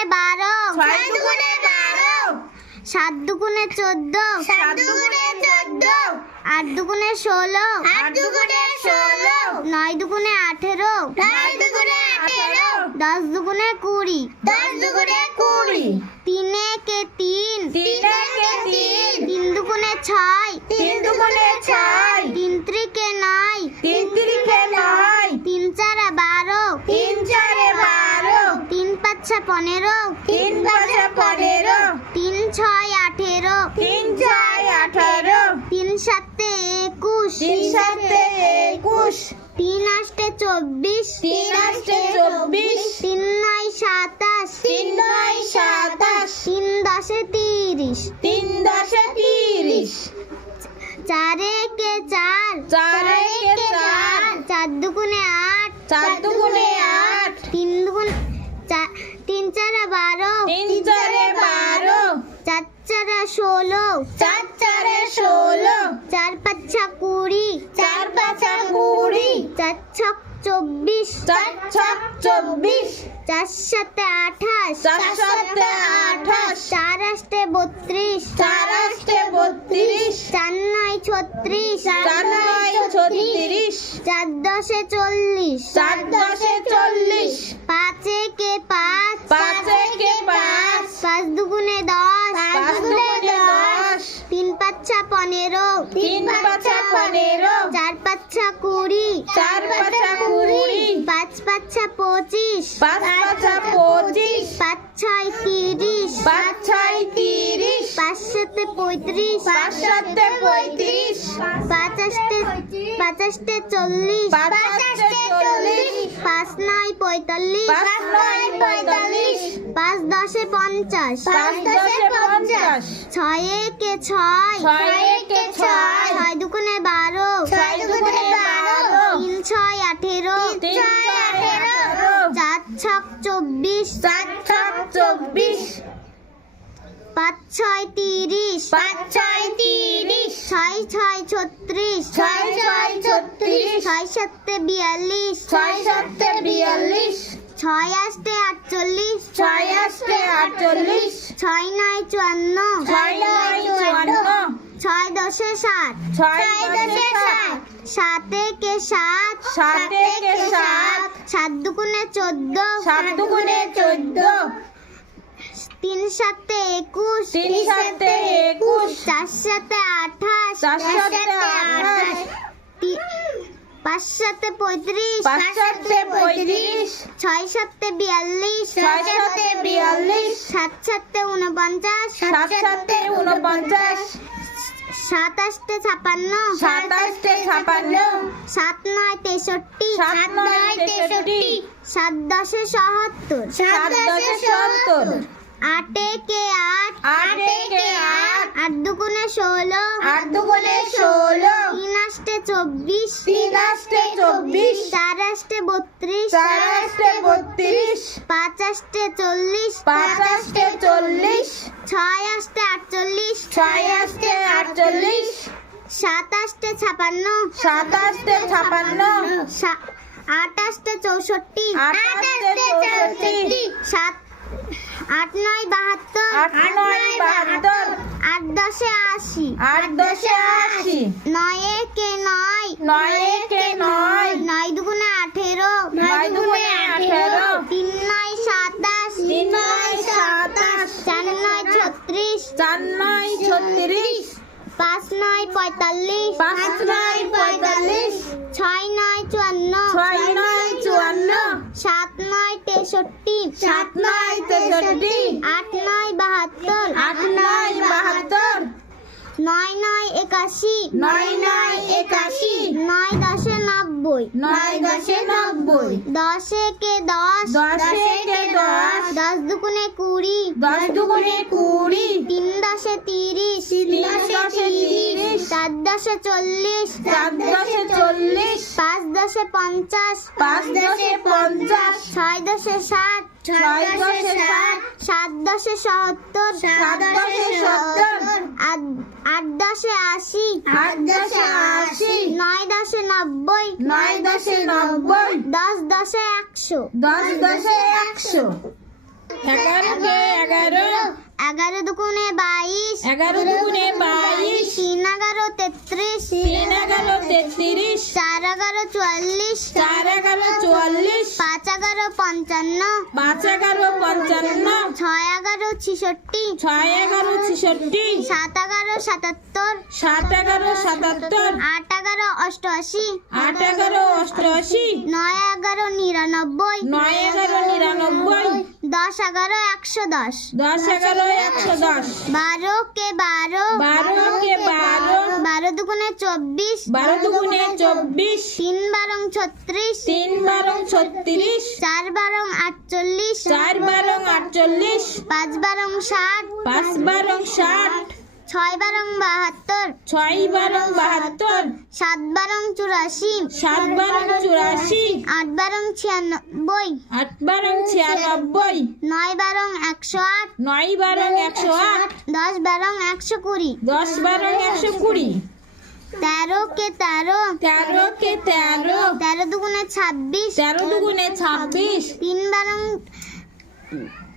দুগুণে 12, 6 দুগুণে 12, 7 দুগুণে 14, 7 দুগুণে 14, 8 দুগুণে 16, 8 দুগুণে 16, 9 দুগুণে 18, 9 দুগুণে 18, 10 দুগুণে 20, 10 দুগুণে 20, 3 একে 3, 3 একে 3, 3 দুগুণে 6, 3 দুগুণে 6, 3 ত্রিকে 9, 3 তিরিকে 9, 3 চারে 12, 3 চারে 12, 3 পাঁচে 15, 3 পাঁচে 15, 3 ছয় 18, 3 ছয় 18, 3 সাতে 21, 3 সাতে 21, 3 আষ্টে 24, 3 আষ্টে 24, 3 নয় 27, 3 নয় 27, 3 দশে 30, 3 দশে 30, 4 একে 4, 4 একে 4, 4 দুগুণে 8, 4 দুগুণে 8, 3 দুগুণে 3 চারে 12, 3 চারে 12, 4 চারে 16, 4 চারে 16, 4 পাঁচা 20, 4 পাঁচা 20, 4 ছক 24, 4 ছক 24, 4 সাতে 28, 4 সাতে 28, 4 আষ্টে 32, 4 আষ্টে 32, 4 নয় 36, 4 নয় 36, 4 দশে 40, 4 দশে 40, 5 একে 5, 5 একে 5, 5 দুগুণে 10, 5 দুগুণে 10, 3 পাঁচা 15, 3 পাঁচা 15, 4 পাঁচা 20, 4 পাঁচা 20, 5 পাঁচা 25, 5 পাঁচা 25, 5 ছয় 30, 5 ছয় 30, 5 সাতে 35, 5 সাতে 35, 5 আষ্টে 40, 5 আষ্টে 40, 5 নয় 45, 5 নয় 45, 5 দশে 50, 5 দশে 50, 6 একে 6, 6 একে 6, 6 দুগুণে 12, 6 দুগুণে 12, 3 ছয় 18, 3 ছয় 18, 4 ছক 24, 4 ছক 24, 5 ছয় 30, 5 ছয় 30, 6 ছয় 36, 6 ছয় 36, 6 সাতে 42, 6 সাতে 42, 6 আষ্টে 48, 6 আষ্টে 48, 6 নয় 54, 6 নয় 54, 6 দশে 60, 6 দশে 60, 7 একে 7, 7 একে 7, 7 দুগুণে 14, 7 দুগুণে 14, 3 সাতে 21, 3 সাতে 21, 4 সাতে 28, 4 সাতে 28, 5 সাতে 35, 5 সাতে 35, 6 সাতে 42, 6 সাতে 42, 7 সাতে 49, 7 সাতে 49, 7 আষ্টে 56, 7 আষ্টে 56, 7 নয় 63, 7 নয় 63, 7 দশে 77, 7 দশে 77, 8 একে 8, 8 একে 8, 8 দুগুণে 16, 8 দুগুণে 16, 3 আষ্টে 24, 3 আষ্টে 24, 4 আষ্টে 32, 4 আষ্টে 32, 5 আষ্টে 40, 5 আষ্টে 40, 6 আষ্টে 48, 6 আষ্টে 48, 7 আষ্টে 56, 7 আষ্টে 56, 8 আষ্টে 64, 8 আষ্টে 64, 8 নয় 72, 8 নয় 72, 8 দশে 80, 8 দশে 80, 9 একে 9, 9 একে 9, 9 দুগুণে 18, 9 দুগুণে 18, 3 নয় 27, 3 নয় 27, 4 নয় 36, 4 নয় 36, 5 নয় 45, 5 নয় 45, 6 নয় 54, 6 নয় 54, 7 নয় 63, 7 নয় 63, 8 নয় 72, 8 নয় 72, 9 নয় 81, 9 নয় 81, 9 দশে 90, 9 দশে 90, 10 একে 10, 10 একে 10, 10 দুগুণে 20, 10 দুগুণে 20, 3 দশে 30, 3 দশে 30, 4 দশে 40, 4 দশে 40, 5 দশে 50, 5 দশে 50, 6 দশে 60, 6 দশে 60, 7 দশে 70, 7 দশে 70, 8 দশে 80, 8 দশে 80, 9 দশে 90, 9 দশে 90, 10 দশে 100, 10 দশে 100, 11কে 11, 11 দুগুণে 22, 11 দুগুণে 22, 3 11 33, 3 11 33, 4 11 44, 4 11 44, 5 11 55, 5 11 55, 6 11 66, 6 11 66, 7 11 77, 7 11 77, 8 11 88, 8 11 88, 9 11 99, 9 11 99, 10 11 110, 10 11 110, 12 কে 12, 12কে 12, 12 দুগুণে 24, 12 দুগুণে 24, 3 12 36, 3 12 36, 4 12 48, 4 12 48, 5 12 60, 5 12 60, 6 12 72, 6 12 72, 7 12 84, 7 12 84, 8 12 96, 8 12 96, 9 12 108, 9 12 108, 10 12 120, 10 12 120, 13 কে 13, 13কে 13, 13 দুগুণে 26, 13 দুগুণে 26, 3 12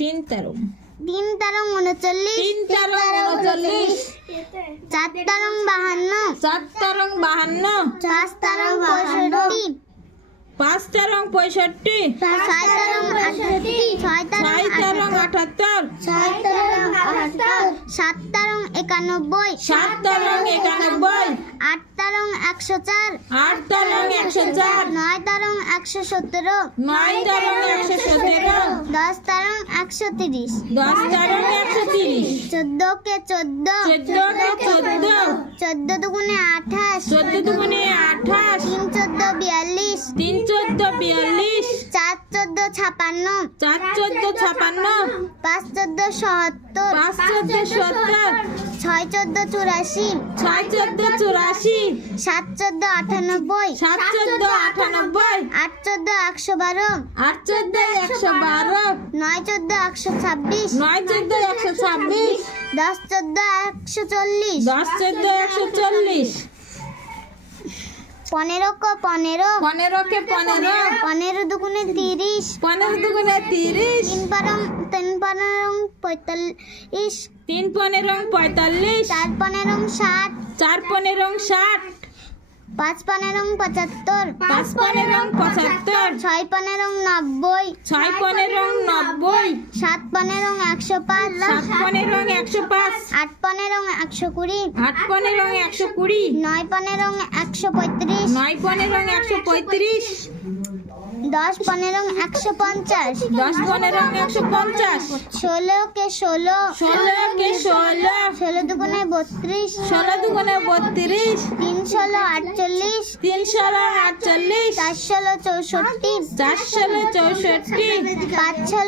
3 13, 3 13 39, 3 13 39, 4 13 52, 7 13 52, 5 13 65, 5 13 65, 6 13 68, 6 6 13 78, 6 13 78, 7 13 91, 7 13 91, 8 13 104, 8 13 104, 9 13 117, 9 13 117, 10 13 130, 10 13 130, 14 কে 14, 14কে 14, 14 দুগুণে 28, 14 দুগুণে 28, 3 14 42, 3 14 42, 4 14 56, 4 14 56, 5 14 77, 5 14 70, 6 14 84, 6 14 84, 7 14 98, 7 14 98, 8 14 112, 8 14 112, 9 14 126, 9 14 126, 10 14 140, 10 14 140, 15 কে 15, 15কে 15, 15 দুগুণে 30, 15 দুগুণে 30, 3 15 45, 3 15 45, 4 15 60, 4 15 60, 5 15 75, 5 15 75, 6 15 90, 6 15 90, 7 15 105, 7 15 105, 8 15 120, 8 15 120, 9 15 135, 9 15 135, 10 15 150, 10 15 150, 16 কে 16, 16কে 16, 16 দুগুণে 32, 16 দুগুণে 32, 3 16 48, 3 16 48, 4 16 64, 4 16 64, 5 16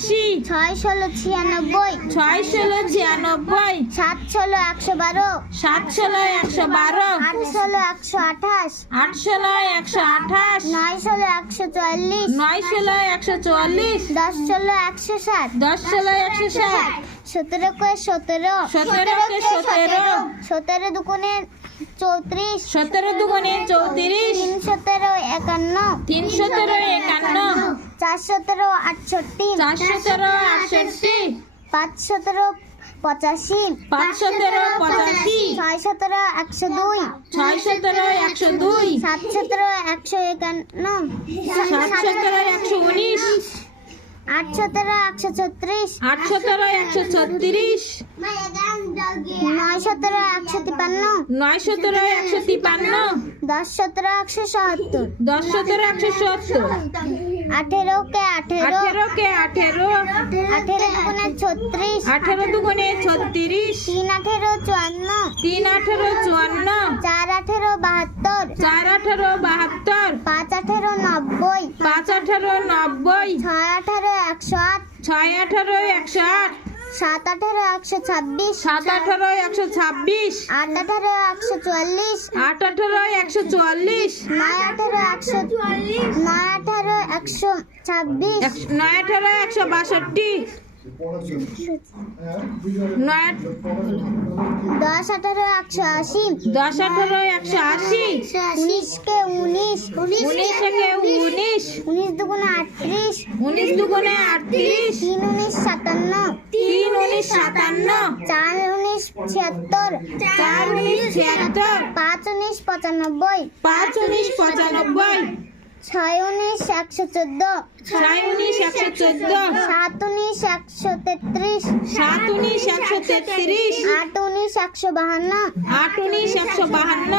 80, 5 16 80, 6 16 96, 6 16 96, 7 16 112, 7 16 112, 8 16 128, 8 16 128, 9 16 144, 9 16 144, 10 16 160, 10 16 160, 17 কে 17, 17কে 17, 17 দুগুণে 34, 17 দুগুণে 34, 3 17 51, 3 17 51, 4 17 68, 4 17 68, 5 17 85, 5 17 85, 6 17 102, 6 17 102, 7 17 151, 7 17 119, 8 17 136, 8 17 136, 9 17 153, 9 17 153, 10 17 177, 10 17 170, 18 কে 18, 18কে 18, 18 দুগুণে 36, 18 দুগুণে 36, 3 18 54, 3 18 54, 4 18 72, 4 18 72, 5 18 90, 5 18 90, 6 18 108, 6 18 108, 7 18 126, 7 18 126, 8 18 144, 8 18 144, 9 18 126, 9 18 162, নয় 10 18 180 10 18 180 19 কে 19 19 থেকে 19 19 দুগুণে 38 19 দুগুণে 38 3 19 57 3 19 57 4 19 76 4 19 76 5 19 95 5 19 95 6 19 114 6 19 114 7 19 133 7 19 133 8 19 152 8 19 152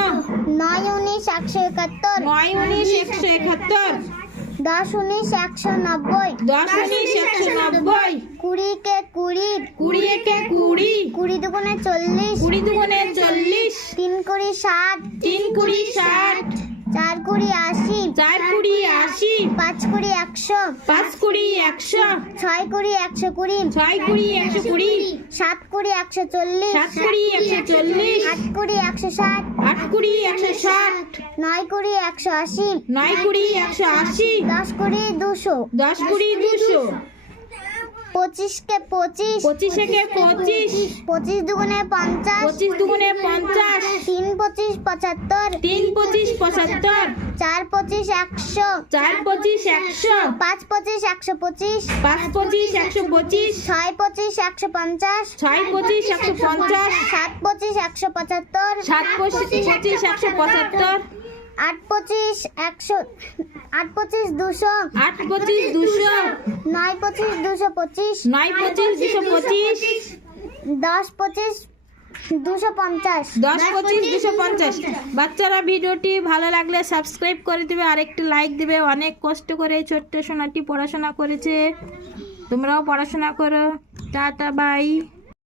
9 19 171 9 19 171 10 19 190 10 19 190 20 কে 20 20 কে 20 20 দুগুণে 40 20 দুগুণে 40 3 20 60 3 20 60 4 20 80 4 20 80 5 20 100 5 20 100 6 20 120 6 20 120 7 20 140 7 20 140 8 20 160 8 20 160 9 20 180 9 20 180 10 20 200 10 20 200 25 কে 25 25 के 25 25 দুগুণে 50 25 দুগুণে 50 3 25 75 3 25 75 4 25 100 4 25 100 5 25 125 5 25 125 6 25 150 6 25 150 7 25 175 7 25 175 8 25 100 8 25 200 8 25 200 9 25 225 9 25 225 10 25 250 10 25 250 বাচ্চারা ভিডিওটি ভালো লাগলে সাবস্ক্রাইব করে দিবে আর একটি লাইক দিবে। অনেক কষ্ট করে এই ছোট্ট সোনাটি পড়াশোনা করেছে, তোমরাও পড়াশোনা করো। Tata bye.